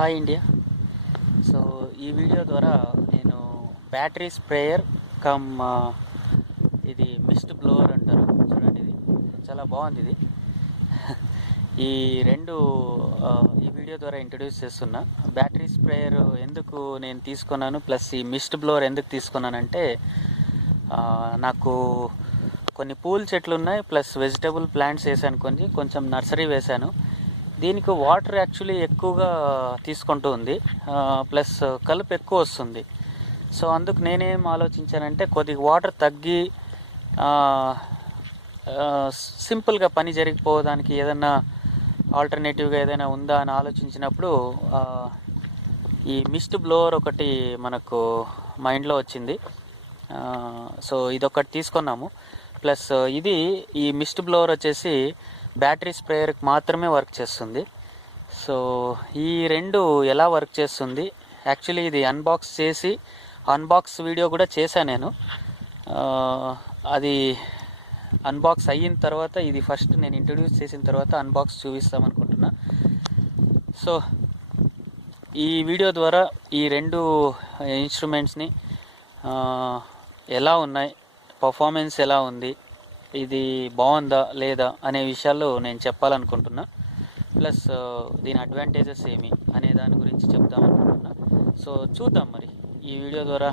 Hi India. So ఈ video ద్వారా నేను బ్యాటరీ స్ప్రేయర్ కమ్ ఇది మిస్ట్ బ్లోవర్ అంటారు చూడండి, ఇది చాలా బాగుంది. ఇది ఈ రెండు ఈ వీడియో ద్వారా ఇంట్రడ్యూస్ చేస్తున్నా. బ్యాటరీ స్ప్రేయర్ ఎందుకు నేను తీసుకున్నాను, ప్లస్ ఈ మిస్ట్ బ్లోవర్ ఎందుకు తీసుకున్నానంటే, నాకు కొన్ని పూల చెట్లు ఉన్నాయి, ప్లస్ వెజిటబుల్ ప్లాంట్స్ వేసాను, కొంచెం నర్సరీ వేశాను. దీనికి వాటర్ యాక్చువల్లీ ఎక్కువగా తీసుకుంటూ ఉంది, ప్లస్ కలుపు ఎక్కువ వస్తుంది. సో అందుకు నేనేం ఆలోచించానంటే, కొద్దిగా వాటర్ తగ్గి సింపుల్గా పని జరిగిపోవడానికి ఏదైనా ఆల్టర్నేటివ్గా ఏదైనా ఉందా అని ఆలోచించినప్పుడు ఈ మిస్ట్ బ్లోవర్ ఒకటి మనకు మైండ్లో వచ్చింది. సో ఇదొకటి తీసుకున్నాము. ప్లస్ ఈ మిస్ట్ బ్లోవర్ వచ్చేసి బ్యాటరీ స్ప్రేయర్కి మాత్రమే వర్క్ చేస్తుంది. సో ఈ రెండు ఎలా వర్క్ చేస్తుంది, యాక్చువల్లీ ఇది అన్బాక్స్ వీడియో కూడా చేశాను నేను. అది అన్బాక్స్ అయిన తర్వాత, ఇది ఫస్ట్ నేను ఇంట్రడ్యూస్ చేసిన తర్వాత అన్బాక్స్ చూపిస్తామనుకుంటున్నా. సో ఈ వీడియో ద్వారా ఈ రెండు ఇన్స్ట్రుమెంట్స్ని ఎలా ఉన్నాయి, పర్ఫార్మెన్స్ ఎలా ఉంది, ఇది బాగుందా లేదా అనే విషయాలు నేను చెప్పాలనుకుంటున్నా. ప్లస్ దీని అడ్వాంటేజెస్ ఏమి అనే దాని గురించి చెప్దామనుకుంటున్నా. సో చూద్దాం మరి ఈ వీడియో ద్వారా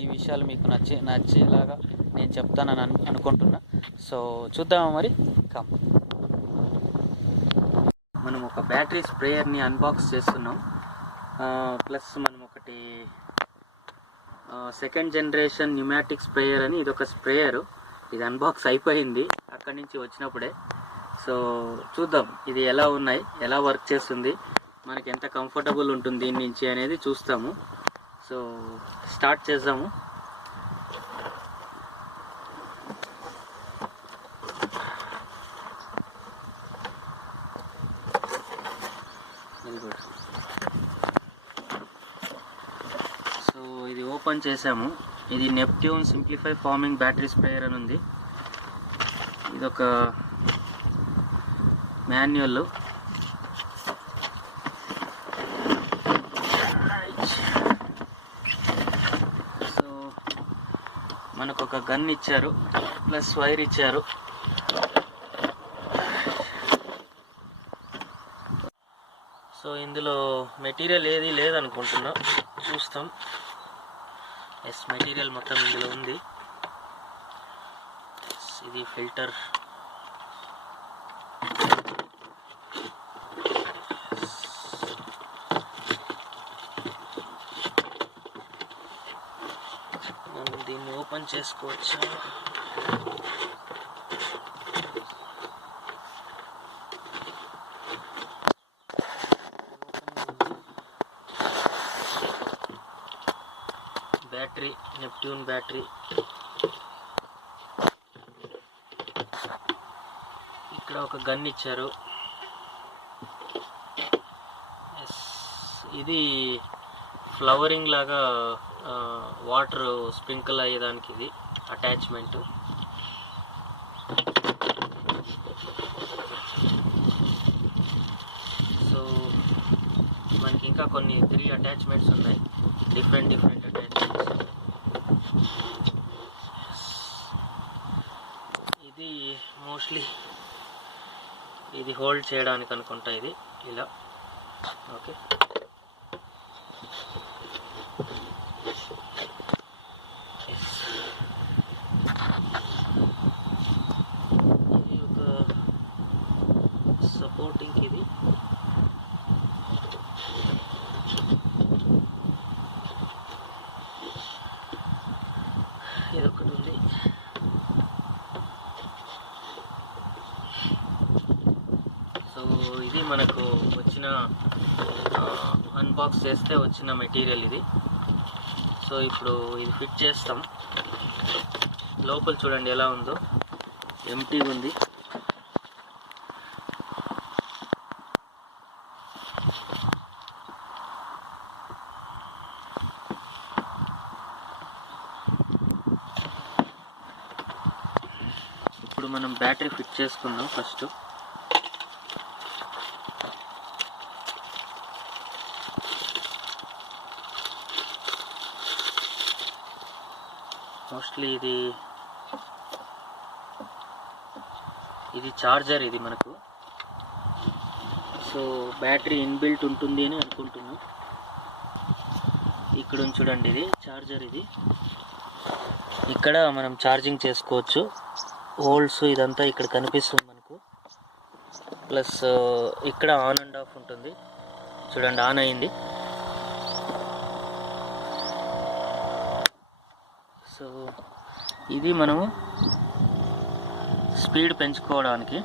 ఈ విషయాలు మీకు నచ్చేలాగా నేను చెప్తానని అనుకుంటున్నా. సో చూద్దామా మరి. మనం ఒక బ్యాటరీ స్ప్రేయర్ని అన్బాక్స్ చేస్తున్నాం. ప్లస్ మనం ఒకటి సెకండ్ జనరేషన్ న్యూమాటిక్ స్ప్రేయర్ అని, ఇది ఒక స్ప్రేయరు. ఇది అన్బాక్స్ అయిపోయింది అక్కడి నుంచి వచ్చినప్పుడే. సో చూద్దాం ఇది ఎలా వర్క్ చేస్తుంది, మనకి ఎంత కంఫర్టబుల్ ఉంటుంది దీని నుంచి అనేది చూస్తాము. సో స్టార్ట్ చేద్దాము. సో ఇది ఓపెన్ చేసాము. ఇది Neptune simplify farming battery sprayer అని ఉంది. ఇదొక మాన్యువల్. సో మనకు ఒక గన్ ఇచ్చారు, ప్లస్ వైర్ ఇచ్చారు. సో ఇందులో మెటీరియల్ ఏది లేదనుకుంటున్నా, చూస్తాం. ఎస్, మెటీరియల్ మొత్తం ఇందులో ఉంది. ఇది ఫిల్టర్. మనం దీన్ని ఓపెన్ చేసుకోవచ్చు. Battery, Neptune battery. ఇక్కడ ఒక గన్ ఇచ్చారు. ఇది ఫ్లవరింగ్ లాగా వాటర్ స్ప్రింకిల్ అయ్యేదానికి ఇది అటాచ్మెంట్. సో మనకి ఇంకా కొన్ని 3 అటాచ్మెంట్స్ ఉన్నాయి, డిఫరెంట్ అటాచ్మెంట్స్. ఇది మోస్ట్లీ ఇది హోల్డ్ చేయడానికి అనుకుంటా, ఇది ఇలా. ఓకే, ఇది ఒక సపోర్టింగ్. ఇది ఒకటి ఉంది. సో ఇది మనకు వచ్చిన అన్బాక్స్ చేస్తే వచ్చిన మెటీరియల్ ఇది. సో ఇప్పుడు ఇది ఫిట్ చేస్తాం. లోపల చూడండి ఎలా ఉందో, ఎంటీ ఉంది. ఇప్పుడు మనం బ్యాటరీ ఫిట్ చేసుకుందాం ఫస్ట్. మోస్ట్లీ ఇది చార్జర్ ఇది మనకు. సో బ్యాటరీ ఇన్బిల్ట్ ఉంటుంది అని అనుకుంటున్నాం. ఇక్కడ చూడండి, ఇది చార్జర్. ఇది ఇక్కడ మనం ఛార్జింగ్ చేసుకోవచ్చు. హోల్స్ ఇదంతా ఇక్కడ కనిపిస్తుంది మనకు. ప్లస్ ఇక్కడ ఆన్ అండ్ ఆఫ్ ఉంటుంది. చూడండి, ఆన్ అయింది. సో ఇది మనము స్పీడ్ పెంచుకోవడానికి.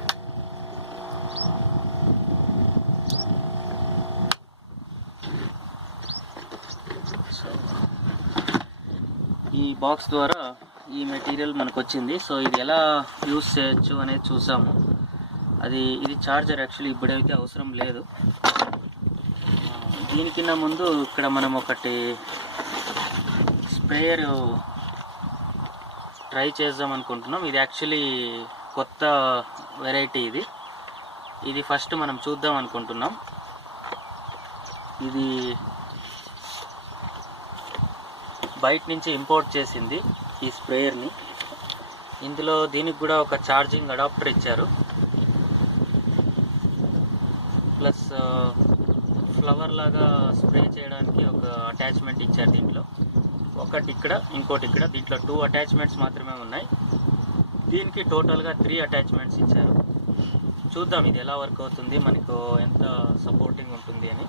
సో ఈ బాక్స్ ద్వారా ఈ మెటీరియల్ మనకు వచ్చింది. సో ఇది ఎలా యూస్ చేయొచ్చు అనేది చూసాము. ఇది చార్జర్ యాక్చువల్లీ ఇప్పుడైతే అవసరం లేదు. దీనికన్నా ముందు ఇక్కడ మనం ఒకటి స్ప్రేయర్ ట్రై చేద్దాం అనుకుంటున్నాం. ఇది యాక్చువల్లీ కొత్త వెరైటీ. ఇది ఫస్ట్ మనం చూద్దాం అనుకుంటున్నాం. ఇది బయట నుంచి ఇంపోర్ట్ చేసింది ఈ స్ప్రేయర్ని. ఇందులో దీనికి కూడా ఒక ఛార్జింగ్ అడాప్టర్ ఇచ్చారు. ప్లస్ ఫ్లవర్ లాగా స్ప్రే చేయడానికి ఒక అటాచ్మెంట్ ఇచ్చారు. దీంట్లో ఒకటి ఇక్కడ, ఇంకోటి ఇక్కడ. దీంట్లో 2 అటాచ్మెంట్స్ మాత్రమే ఉన్నాయి. దీనికి టోటల్గా 3 అటాచ్మెంట్స్ ఇచ్చారు. చూద్దాం ఇది ఎలా వర్క్ అవుతుంది, మనకు ఎంత సపోర్టింగ్ ఉంటుంది అని.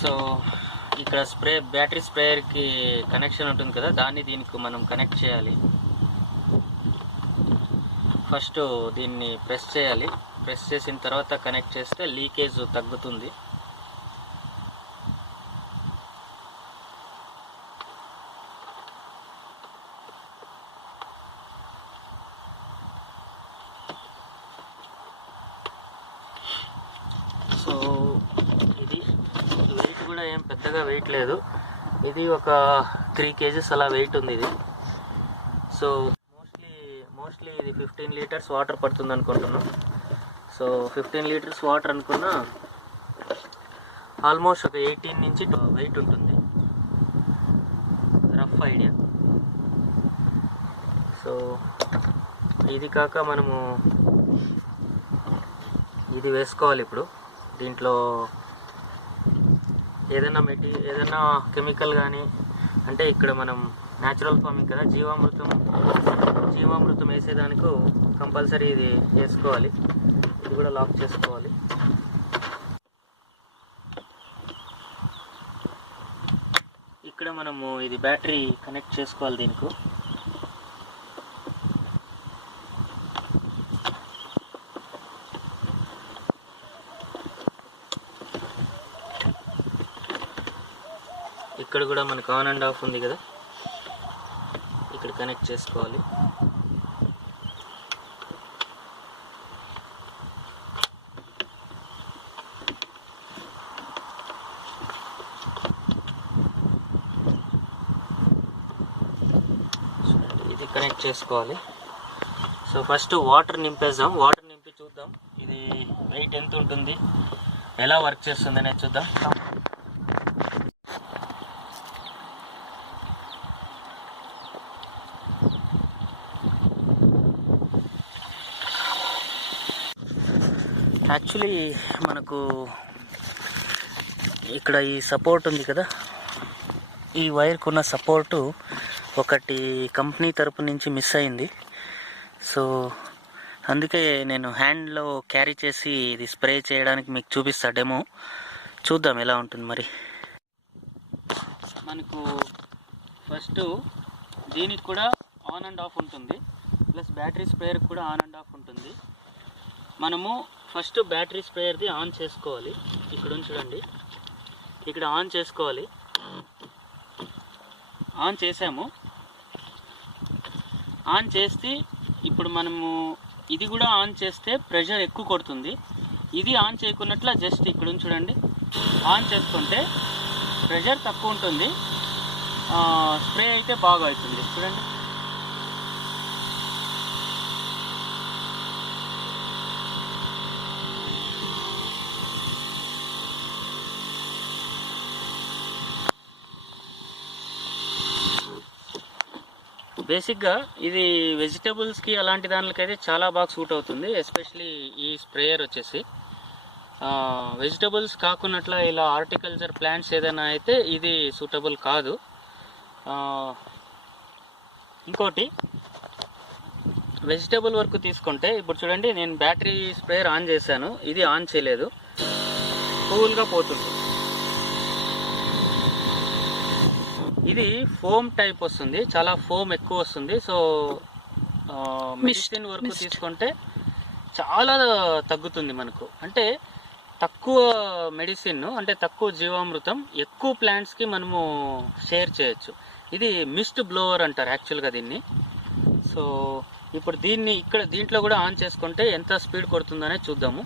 సో ఇక్కడ బ్యాటరీ స్ప్రేయర్కి కనెక్షన్ ఉంటుంది కదా, దాన్ని దీనికి మనం కనెక్ట్ చేయాలి. ఫస్ట్ దీన్ని ప్రెస్ చేయాలి. ప్రెస్ చేసిన తర్వాత కనెక్ట్ చేస్తే లీకేజ్ తగ్గుతుంది. సో ఇది వెయిట్ కూడా ఏం పెద్దగా వెయిట్ లేదు. ఇది ఒక 3 kgs అలా వెయిట్ ఉంది ఇది. సో మోస్ట్లీ ఇది 15 లీటర్స్ వాటర్ పడుతుంది అనుకుంటున్నాం. సో 15 లీటర్స్ వాటర్ అనుకున్నా ఆల్మోస్ట్ ఒక 18 నుంచి వెయిట్ ఉంటుంది, రఫ్ ఐడియా. సో ఇది కాక మనము ఇది వేసుకోవాలి ఇప్పుడు. దీంట్లో ఏదైనా కెమికల్ కానీ, అంటే ఇక్కడ మనం న్యాచురల్ ఫార్మింగ్ కదా, జీవామృతం వేసేదానికి కంపల్సరీ ఇది వేసుకోవాలి. ఇది కూడా లాక్ చేసుకోవాలి. ఇక్కడ మనము ఇది బ్యాటరీ కనెక్ట్ చేసుకోవాలి దీనికి. ఇక్కడ కూడా మనకు ఆన్ అండ్ ఆఫ్ ఉంది కదా, ఇక్కడ కనెక్ట్ చేసుకోవాలి. ఇది కనెక్ట్ చేసుకోవాలి. సో ఫస్ట్ వాటర్ నింపేద్దాం. వాటర్ నింపి చూద్దాం ఇది వెయిట్ ఎంత ఉంటుంది, ఎలా వర్క్ చేస్తుంది అనేది చూద్దాం. యాక్చువల్లీ మనకు ఇక్కడ ఈ సపోర్ట్ ఉంది కదా, ఈ వైర్కు ఉన్న సపోర్టు ఒకటి కంపెనీ తరపు నుంచి మిస్ అయింది. సో అందుకే నేను హ్యాండ్లో క్యారీ చేసి ఇది స్ప్రే చేయడానికి మీకు చూపిస్తా డెమో. చూద్దాం ఎలా ఉంటుంది మరి. మనకు ఫస్ట్ దీనికి కూడా ఆన్ అండ్ ఆఫ్ ఉంటుంది, ప్లస్ బ్యాటరీ స్ప్రేయర్కి కూడా ఆన్ అండ్ ఆఫ్ ఉంటుంది. మనము ఫస్ట్ బ్యాటరీ స్ప్రేయర్ది ఆన్ చేసుకోవాలి. ఇక్కడ చూడండి, ఇక్కడ ఆన్ చేసుకోవాలి. ఆన్ చేసాము. ఆన్ చేస్తే ఇప్పుడు మనము ఇది కూడా ఆన్ చేస్తే ప్రెషర్ ఎక్కువ కొడుతుంది. ఇది ఆన్ చేయకున్నట్ల జస్ట్ ఇక్కడ చూడండి, ఆన్ చేసుకుంటే ప్రెషర్ తక్కువ ఉంటుంది, స్ప్రే అయితే బాగా అవుతుంది. చూడండి, బేసిక్గా ఇది వెజిటబుల్స్కి అలాంటి దానికైతే చాలా బాగా సూట్ అవుతుంది. ఎస్పెషలీ ఈ స్ప్రేయర్ వచ్చేసి వెజిటబుల్స్ కాకున్నట్ల ఇలా హార్టికల్చర్ ప్లాంట్స్ ఏదైనా అయితే ఇది సూటబుల్ కాదు. ఇంకోటి వెజిటబుల్ వరకు తీసుకుంటే ఇప్పుడు చూడండి, నేను బ్యాటరీ స్ప్రేయర్ ఆన్ చేశాను, ఇది ఆన్ చేయలేదు, కూల్గా పోతుంది. ఇది ఫోమ్ టైప్ వస్తుంది, చాలా ఫోమ్ ఎక్కువ వస్తుంది. సో మెడిసిన్ వరకు తీసుకుంటే చాలా తగ్గుతుంది మనకు. అంటే తక్కువ మెడిసిన్, అంటే తక్కువ జీవామృతం ఎక్కువ ప్లాంట్స్కి మనము షేర్ చేయొచ్చు. ఇది మిస్ట్ బ్లోవర్ అంటారు యాక్చువల్గా దీన్ని. సో ఇప్పుడు దీన్ని ఇక్కడ దీంట్లో కూడా ఆన్ చేసుకుంటే ఎంత స్పీడ్ కొడుతుందనే చూద్దాము.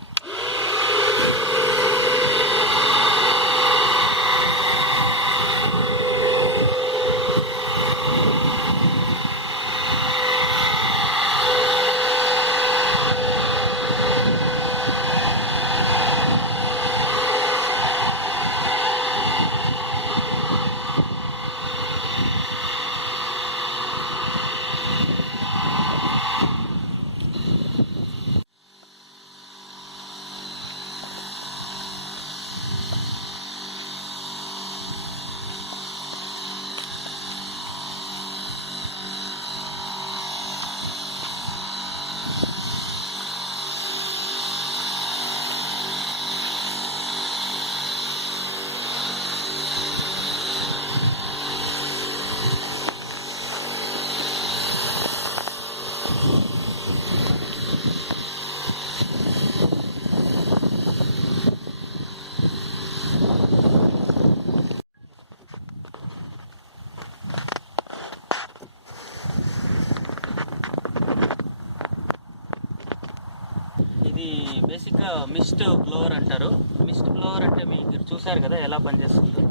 ఇది బేసిక్గా మిస్ట్ బ్లోవర్ అంటారు. మిస్ట్ బ్లోవర్ అంటే మీరు చూసారు కదా ఎలా పనిచేస్తుందో.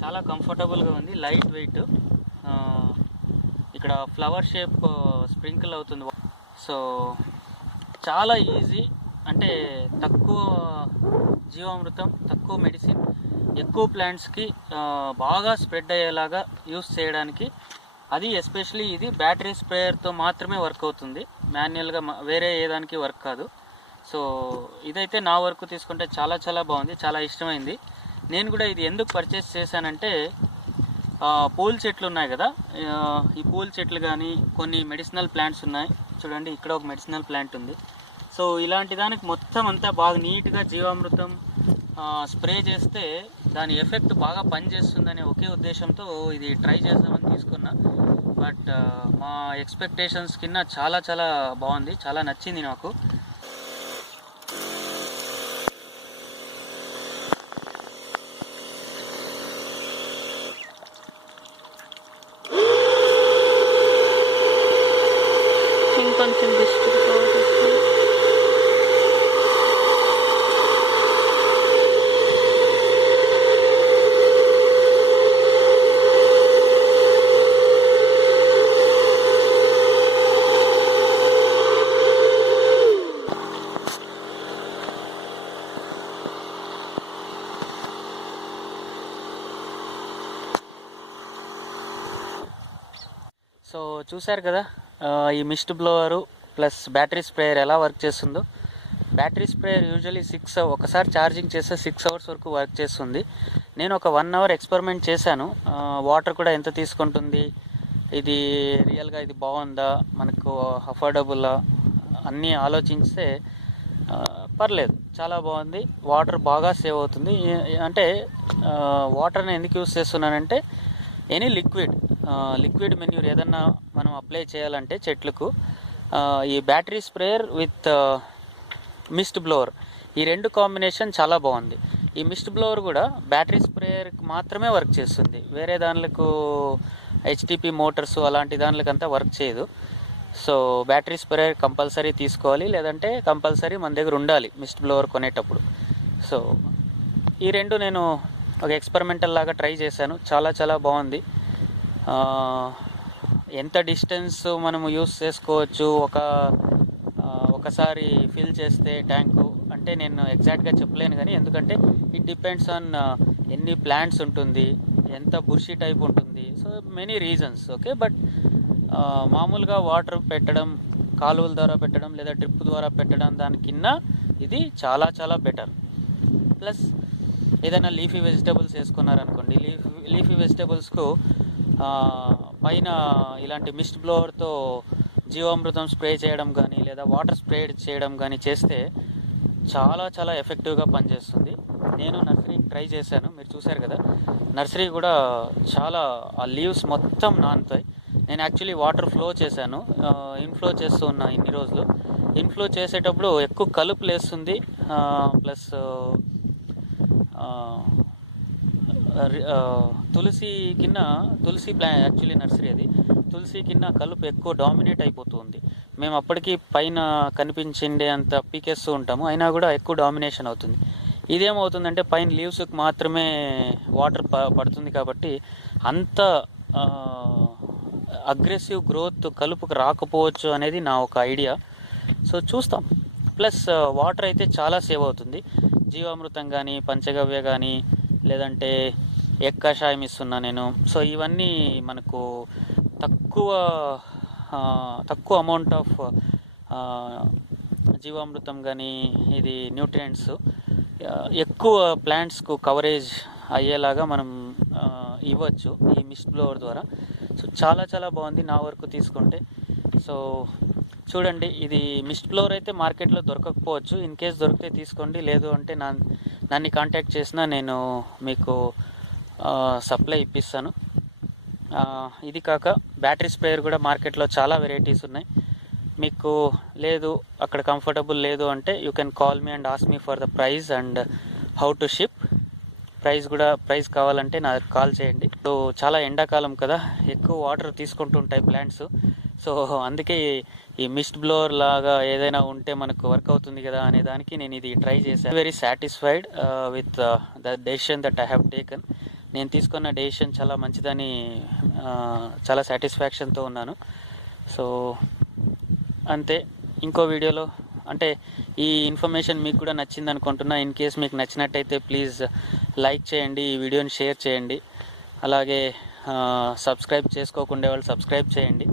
చాలా కంఫర్టబుల్గా ఉంది, లైట్ వెయిట్. ఇక్కడ ఫ్లవర్ షేప్ స్ప్రింకిల్ అవుతుంది. సో చాలా ఈజీ, అంటే తక్కువ జీవామృతం, తక్కువ మెడిసిన్, ఎక్కువ ప్లాంట్స్కి బాగా స్ప్రెడ్ అయ్యేలాగా యూస్ చేయడానికి. అది ఎస్పెషలీ ఇది బ్యాటరీ స్ప్రేయర్తో మాత్రమే వర్క్ అవుతుంది, మాన్యువల్గా వేరే ఏ దానికి వర్క్ కాదు. సో ఇదైతే నా వరకు తీసుకుంటే చాలా చాలా బాగుంది, చాలా ఇష్టమైంది. నేను కూడా ఇది ఎందుకు పర్చేస్ చేశానంటే, పూల చెట్లు ఉన్నాయి కదా, ఈ పూల చెట్లు కానీ కొన్ని మెడిసినల్ ప్లాంట్స్ ఉన్నాయి. చూడండి, ఇక్కడ ఒక మెడిసినల్ ప్లాంట్ ఉంది. సో ఇలాంటి దానికి మొత్తం అంతా బాగా నీట్గా జీవామృతం స్ప్రే చేస్తే దాని ఎఫెక్ట్ బాగా పనిచేస్తుందనే ఒకే ఉద్దేశంతో ఇది ట్రై చేద్దామని తీసుకున్నా. బట్ మా ఎక్స్పెక్టేషన్స్ కింద చాలా చాలా బాగుంది, చాలా నచ్చింది నాకు. ఇంకొంచెం డిస్ట్రిక్ట్ సో చూశారు కదా ఈ Mist blower plus battery sprayer ఎలా వర్క్ చేస్తుందో. బ్యాటరీ స్ప్రేయర్ యూజువలీ ఒకసారి ఛార్జింగ్ చేస్తే 6 అవర్స్ వరకు వర్క్ చేస్తుంది. నేను ఒక 1 అవర్ ఎక్స్పెరిమెంట్ చేశాను. వాటర్ కూడా ఎంత తీసుకుంటుంది, ఇది రియల్గా ఇది బాగుందా, మనకు అఫోర్డబుల్లా అన్నీ ఆలోచిస్తే పర్లేదు, చాలా బాగుంది. వాటర్ బాగా సేవ్ అవుతుంది. అంటే వాటర్ని ఎందుకు యూస్ చేస్తున్నానంటే ఎనీ లిక్విడ్ మెన్యూర్ ఏదన్నా మనం అప్లై చేయాలంటే చెట్లకు ఈ battery sprayer with mist blower, ఈ రెండు కాంబినేషన్ చాలా బాగుంది. ఈ మిస్ట్ బ్లోవర్ కూడా బ్యాటరీ స్ప్రేయర్కి మాత్రమే వర్క్ చేస్తుంది, వేరే దానిలకు హెచ్టిపి మోటార్స్ అలాంటి దానికంతా వర్క్ చేయదు. సో బ్యాటరీ స్ప్రేయర్ కంపల్సరీ తీసుకోవాలి, లేదంటే కంపల్సరీ మన దగ్గర ఉండాలి మిస్ట్ బ్లోవర్ కొనేటప్పుడు. సో ఈ రెండు నేను ఒక ఎక్స్పెరిమెంటల్ లాగా ట్రై చేశాను, చాలా బాగుంది. ఎంత డిస్టెన్స్ మనము యూస్ చేసుకోవచ్చు ఒకసారి ఫిల్ చేస్తే ట్యాంకు అంటే నేను ఎగ్జాక్ట్గా చెప్పలేను, కానీ ఎందుకంటే ఇట్ డిపెండ్స్ ఆన్ ఎన్ని ప్లాంట్స్ ఉంటుంది, ఎంత బుషీ టైప్ ఉంటుంది, so many reasons. Okay, but మామూలుగా వాటర్ పెట్టడం, కాలువల ద్వారా పెట్టడం లేదా డ్రిప్ ద్వారా పెట్టడం దానికిన్నా ఇది చాలా బెటర్. ప్లస్ ఏదైనా లీఫీ వెజిటబుల్స్ వేసుకున్నారనుకోండి, లీఫీ వెజిటబుల్స్కు పైన ఇలాంటి మిస్ట్ బ్లోవర్తో జీవామృతం స్ప్రే చేయడం కానీ లేదా వాటర్ స్ప్రే చేయడం కానీ చేస్తే చాలా ఎఫెక్టివ్గా పనిచేస్తుంది. నేను నర్సరీకి ట్రై చేశాను, మీరు చూశారు కదా, నర్సరీ కూడా చాలా ఆ లీవ్స్ మొత్తం నానుతాయి. నేను యాక్చువల్లీ వాటర్ ఫ్లో చేశాను, ఇన్ఫ్లో చేస్తూ ఉన్నా ఇన్ని రోజులు. ఇన్ఫ్లో చేసేటప్పుడు ఎక్కువ కలుపు లేస్తుంది, ప్లస్ తులసి ప్లాంట్ యాక్చువల్లీ నర్సరీ అది, తులసి కింద కలుపు ఎక్కువ డామినేట్ అయిపోతుంది. మేము అప్పటికి పైన కనిపించిండే అంత పీకేస్తూ ఉంటాము, అయినా కూడా ఎక్కువ డామినేషన్ అవుతుంది. ఇదేమవుతుందంటే పైన లీవ్స్కి మాత్రమే వాటర్ పడుతుంది కాబట్టి అంత అగ్రెసివ్ గ్రోత్ కలుపుకు రాకపోవచ్చు అనేది నా ఒక ఐడియా. సో చూస్తాం. ప్లస్ వాటర్ అయితే చాలా సేవ్ అవుతుంది. జీవామృతం కానీ, పంచగవ్య కానీ, లేదంటే ఎగ్ కషాయం ఇస్తున్నా నేను. సో ఇవన్నీ మనకు తక్కువ అమౌంట్ ఆఫ్ జీవామృతం కానీ, ఇది న్యూట్రియంట్స్ ఎక్కువ ప్లాంట్స్కు కవరేజ్ అయ్యేలాగా మనం ఇవ్వచ్చు ఈ మిస్ట్ బ్లోవర్ ద్వారా. సో చాలా బాగుంది నా వరకు తీసుకుంటే. సో చూడండి, ఇది మిస్ట్ బ్లోవర్ అయితే మార్కెట్లో దొరకకపోవచ్చు, ఇన్ కేస్ దొరికితే తీసుకోండి, లేదు అంటే నన్ను కాంటాక్ట్ చేసినా నేను మీకు సప్లై ఇప్పిస్తాను. ఇది కాక బ్యాటరీ స్ప్రేయర్ కూడా మార్కెట్లో చాలా వెరైటీస్ ఉన్నాయి. మీకు లేదు అక్కడ కంఫర్టబుల్ లేదు అంటే you can call me and ask me for the price and how to ship. Price కావాలంటే నాకు కాల్ చేయండి. సో చాలా ఎండాకాలం కదా, ఎక్కువ వాటర్ తీసుకుంటూ ఉంటాయి ప్లాంట్స్. సో అందుకే ఈ మిస్ట్ బ్లోవర్ లాగా ఏదైనా ఉంటే మనకు వర్క్ అవుతుంది కదా అనే దానికి నేను ఇది ట్రై చేశాను. Very satisfied with the decision that I have taken. నేను తీసుకున్న డెసిషన్ చాలా మంచిదని చాలా సాటిస్ఫాక్షన్తో ఉన్నాను. సో అంతే. ఇంకో వీడియోలో అంటే ఈ ఇన్ఫర్మేషన్ మీకు కూడా నచ్చింది అనుకుంటున్నా. ఇన్ కేస్ మీకు నచ్చినట్టయితే ప్లీజ్ లైక్ చేయండి, ఈ వీడియోని షేర్ చేయండి. అలాగే సబ్స్క్రైబ్ చేసుకోకుండా వాళ్ళు సబ్స్క్రైబ్ చేయండి.